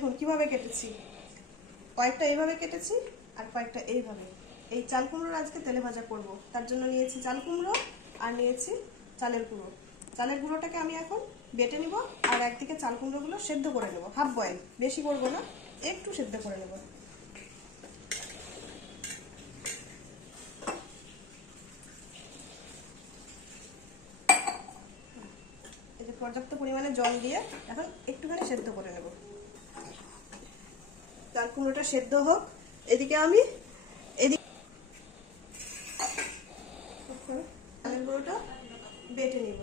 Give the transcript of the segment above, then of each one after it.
দেখুন কিভাবে কেটেছি, কয়েকটা এইভাবে কেটেছি আর কয়েকটা এইভাবে। এই চাল কুমড়োর আজকে তেলে ভাজা করব, তার জন্য নিয়েছি চাল কুমড়ো আর নিয়েছি চালের গুঁড়ো। চালের গুঁড়োটাকে আমি এখন বেটে নিব, আর একদিকে চাল কুমড়োগুলো সেদ্ধ করে নেব, হাফ বয়েল, বেশি করব না, একটু সেদ্ধ করে নেব। এই যে পর্যাপ্ত পরিমাণে জল দিয়ে এখন একটুখানি সেদ্ধ করে নেব। চাল কুমড়োটা সেদ্ধ হোক, এদিকে আমি চালের গুঁড়োটা বেটে নিব।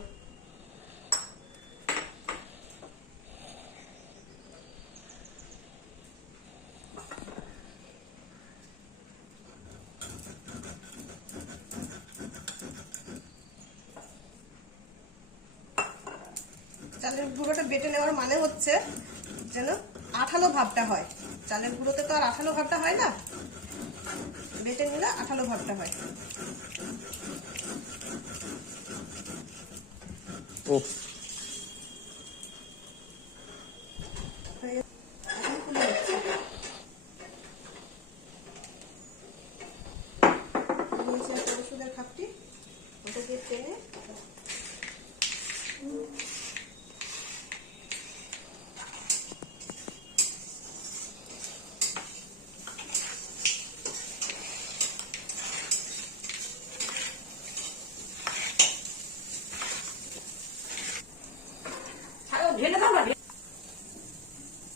চালের গুঁড়োটা বেটে নেওয়ার মানে হচ্ছে যেন আঠালো ভাবটা হয়। চালের গুঁড়োতে তো আর আঠালো ভাবটা হয় না, বেটে নিলে আঠালো ভাবটা হয়। ওষুধের খাপটি ওটা দিয়ে টেনে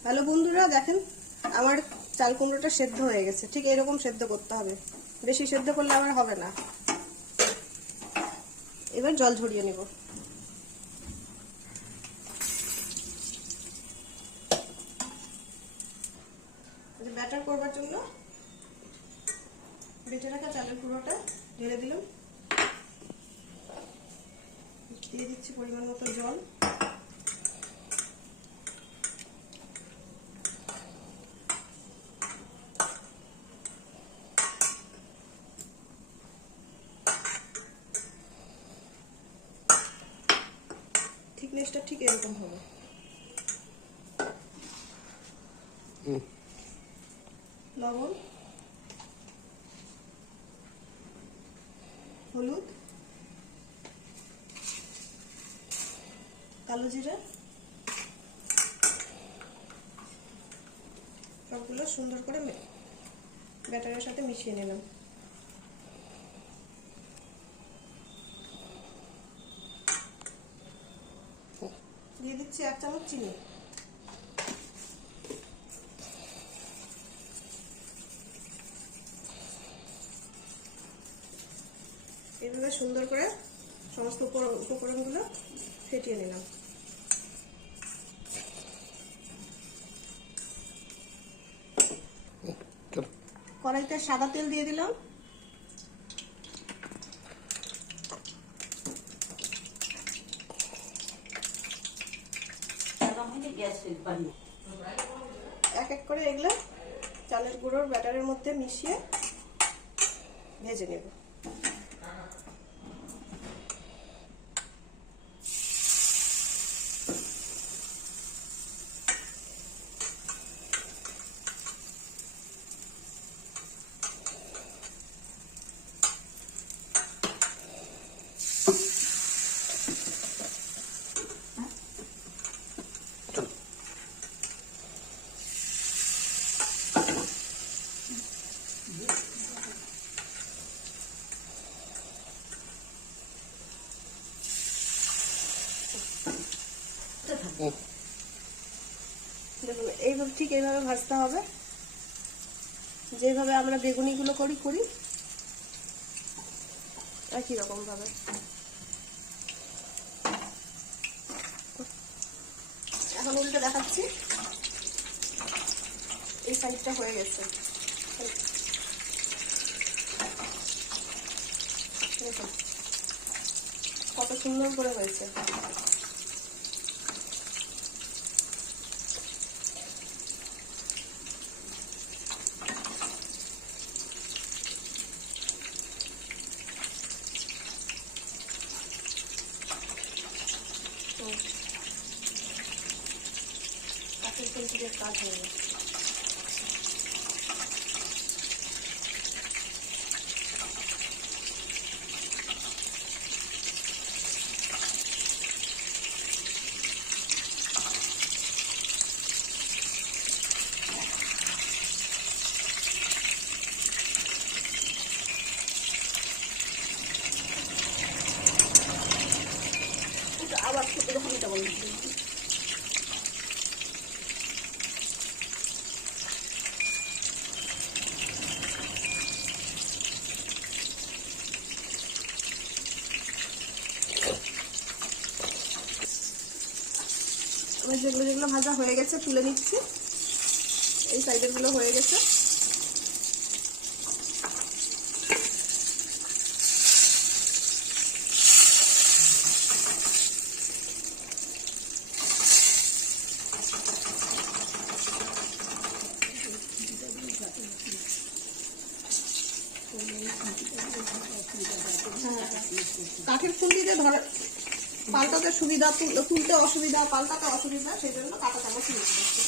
হ্যালো বন্ধুরা, দেখেন আমার চাল কুমড়োটা সেদ্ধ হয়ে গেছে। ঠিক এরকম সেদ্ধ করতে হবে, বেশি সেদ্ধ করলে আবার হবে না। এবার জল ঝরিয়ে নেব। ব্যাটার করবার জন্য বেটে রাখা চালের গুঁড়োটা ঢেলে দিলাম, দিয়ে দিচ্ছি পরিমাণ মতো জল। থিকনেসটা ঠিক এরকম হবে। লবণ, হলুদ, কালো জিরা, সবগুলো সুন্দর করে ব্যাটারের সাথে মিশিয়ে নিলাম। দিয়ে দিচ্ছি 1 চামচ চিনি। এইভাবে সুন্দর করে সমস্ত উপকরণগুলো ফেটিয়ে নিলাম। কড়াইতে সাদা তেল দিয়ে দিলাম। এক এক করে এগুলো চালের গুঁড়োর ব্যাটারের মধ্যে মিশিয়ে ভেজে নেব। দেখুন এইভাবে, ঠিক এইভাবে ভাজতে হবে, যেভাবে আমরা বেগুনিগুলো করি একই রকম ভাবে। এখন উল্টে দেখাচ্ছি, এই সাইডটা হয়ে গেছে। দেখুন কত সুন্দর করে হয়েছে। ফুলকপির কাজ হয়ে গেছে। আবার এরকম এটা বলুন। যেগুলো যেগুলো ভাজা হয়ে গেছে তুলে নিচ্ছি। এই সাইডের গুলো হয়ে গেছে। কাঠের খুন্তিতে ধরে পাল্টাতে সুবিধা, তুলতে অসুবিধা, পাল্টাতে অসুবিধা, সেই জন্য কাঁটা চামচ ইউজ করছি।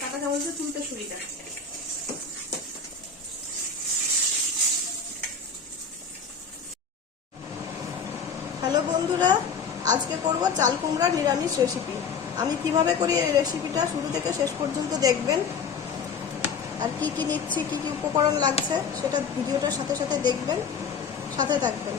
কাঁটা চামচে তুলতে সুবিধা। হ্যালো বন্ধুরা, আজকে করব চাল কুমড়ার নিরামিষ রেসিপি। আমি কিভাবে করি এই রেসিপিটা শুরু থেকে শেষ পর্যন্ত দেখবেন, আর কি কি নিচ্ছি, কি কি উপকরণ লাগছে সেটা ভিডিওটার সাথে সাথে দেখবেন, সাথে থাকবেন।